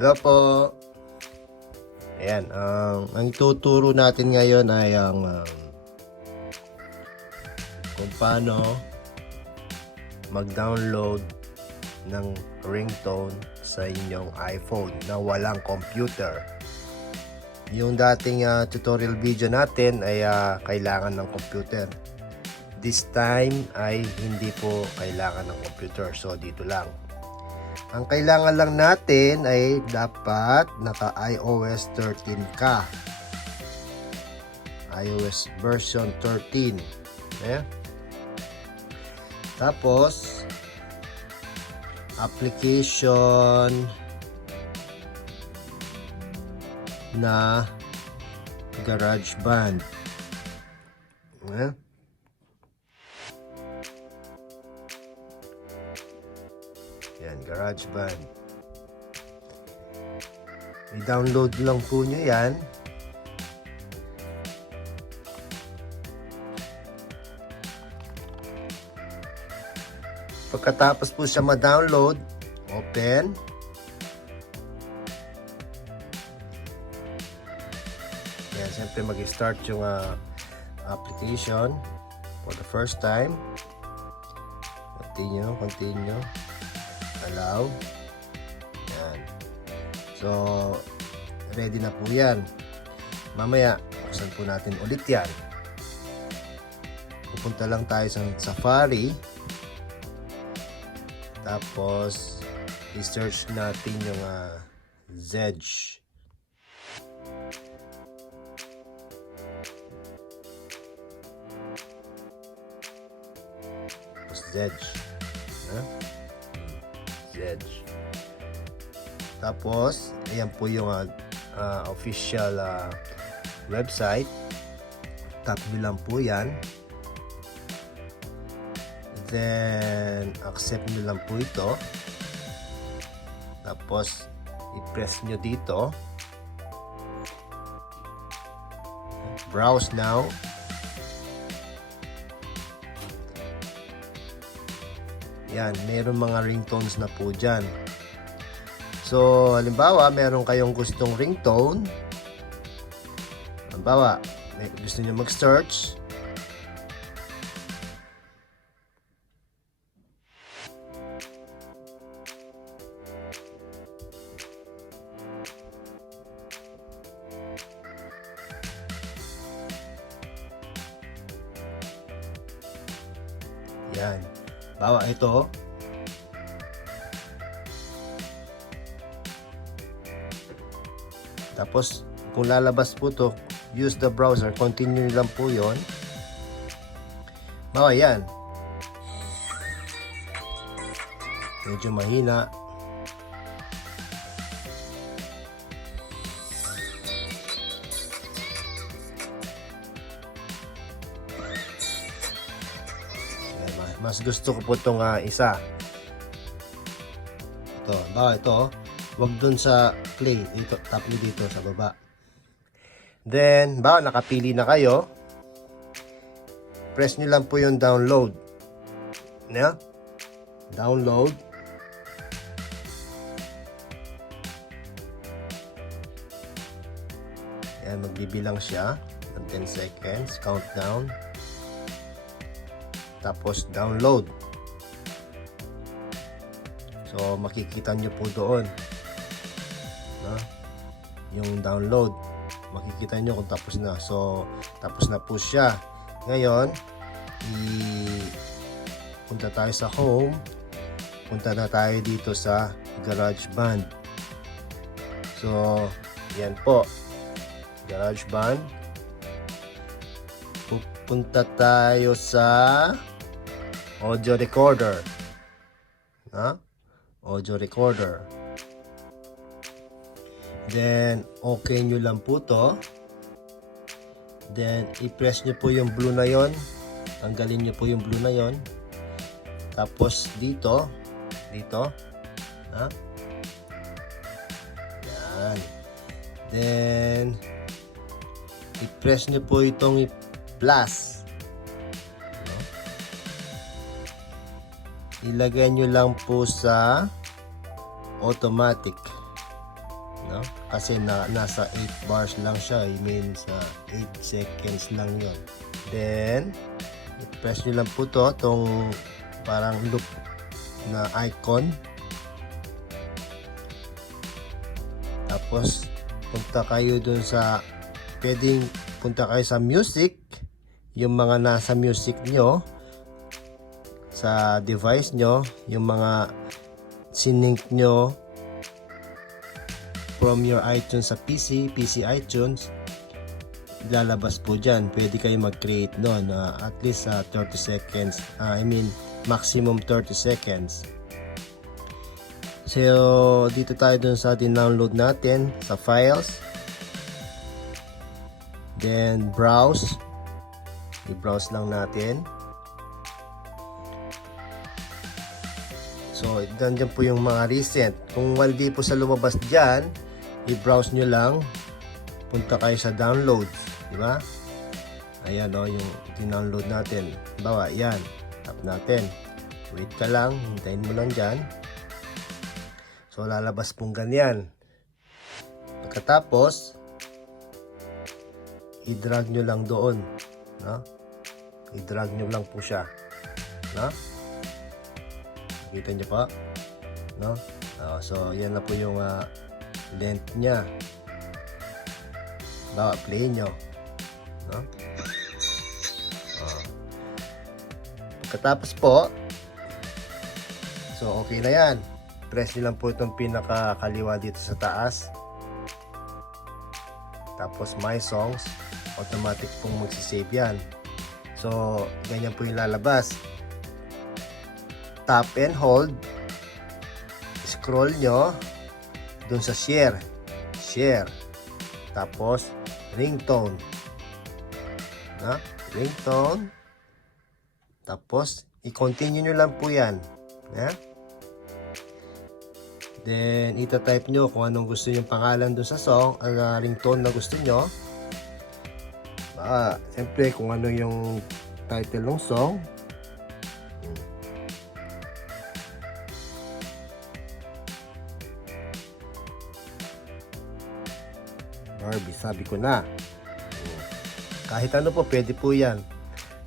Hello po. Ayan, ang ituturo natin ngayon ay ang kung paano mag-download ng ringtone sa inyong iPhone na walang computer. Yung dating tutorial video natin ay kailangan ng computer. This time ay hindi po kailangan ng computer. So dito lang. Ang kailangan lang natin ay dapat naka iOS13 ka. iOS version 13. Eh? Tapos application na GarageBand. Eh? Yan, GarageBand. I-download lang po nyo yan. Pagkatapos po siya ma-download, open. Yan, siyempre mag-start yung application for the first time. Continue. Allow. Yan. So, ready na po yan. Mamaya, buksan po natin ulit yan. Pupunta lang tayo sa Safari. Tapos, i-search natin yung Zedge. Tapos, Zedge. Zedge. Tapos, ayan po yung official website. Tap nyo lang po yan. Then, accept nyo lang po ito. Tapos, i-press nyo dito. Browse now. Yan, mayroong mga ringtones na po dyan. So, halimbawa, meron kayong gustong ringtone. Halimbawa, gusto nyo mag-search. Yan. Bawa ito. Tapos, kung lalabas po to, use the browser. Continue lang po yon. Bawa yan. Medyo mahina. Mas gusto ko po itong isa. Ito. Bawa ito. Huwag dun sa play. Ito, tap nyo dito sa baba. Then, bawa nakapili na kayo. Press nyo lang po yung download. Yeah? Download. Ayan, magbibilang siya ng 10 seconds. Countdown. Tapos download. So makikita nyo po doon yung download. Makikita nyo kung tapos na. So tapos na po siya. Ngayon punta tayo sa home. Punta na tayo dito sa GarageBand. So yan po, GarageBand. Pupunta tayo sa audio recorder. Audio recorder. Then, okay nyo lang po to. Then, i-press nyo po yung blue na yon. Tanggalin nyo po yung blue na yon. Tapos, dito. Yan. Then, i-press nyo po itong plus. Ilagay nyo lang po sa automatic. kasi nasa 8 bars lang siya. I mean sa 8 seconds lang yon. Then i-press nyo lang po tong parang loop na icon. Tapos punta kayo dun sa, pwedeng punta kayo sa music, yung mga nasa music nyo sa device nyo, yung mga sync nyo from your iTunes sa PC iTunes, lalabas po dyan. Pwede kayo mag-create noon at least 30 seconds, maximum 30 seconds. So dito tayo dun sa din-download natin sa files, then browse, i-browse lang natin. So dyan po yung mga recent. Kung hindi po sa lumabas dyan, i-browse nyo lang, punta kayo sa downloads, di ba? Ayan yung din-download natin. Bawa, yan, tap natin, wait ka lang, hintayin mo lang dyan. So lalabas pong ganyan. Pagkatapos i-drag nyo lang doon, no? I-drag nyo lang po siya, no? Kita nyo pa, no? So yan na po yung length nya. Bawa, play nyo, no? Pagkatapos po, so okay na yan. Press nyo lang po itong pinakakaliwa dito sa taas. Tapos my songs, automatic pong magsisave yan. So ganyan po yung lalabas. Tap and hold, scroll nyo dun sa share, tapos ringtone, na ringtone, tapos i-continue nyo lang po yan, na? Then ita-type nyo kung anong gusto yung pangalan dun sa song, ringtone na gusto nyo. Siyempre kung ano yung title ng song. Barbie, sabi ko na. Kahit ano po, pwede po yan,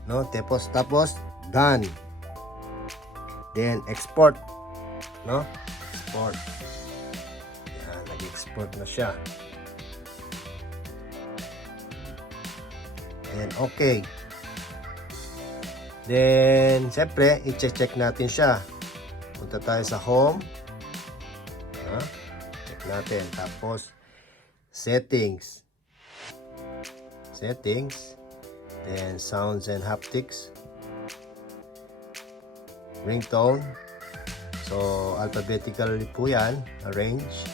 no? Tapos done. Then export, no? Export. Yan, nag-export na siya. And okay. Then siyempre i-check natin siya. Punta tayo sa home, no? Check natin. Tapos settings, then sounds and haptics, ringtone. So alphabetically po yan, arrange.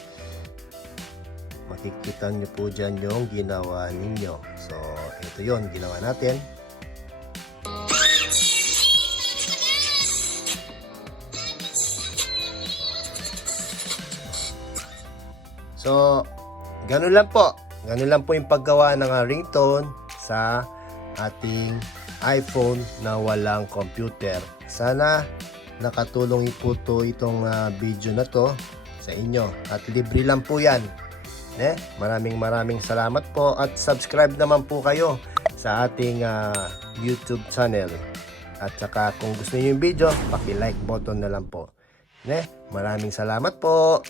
Makikita nyo po dyan yung ginawa ninyo. So ito yon, ginawa natin. So ganun lang po. Ganun lang po yung paggawa ng ringtone sa ating iPhone na walang computer. Sana nakatulong po itong video na to sa inyo. At libre lang po yan. Maraming salamat po. At subscribe naman po kayo sa ating YouTube channel. At saka kung gusto niyo yung video, paki-like button na lang po. Maraming salamat po.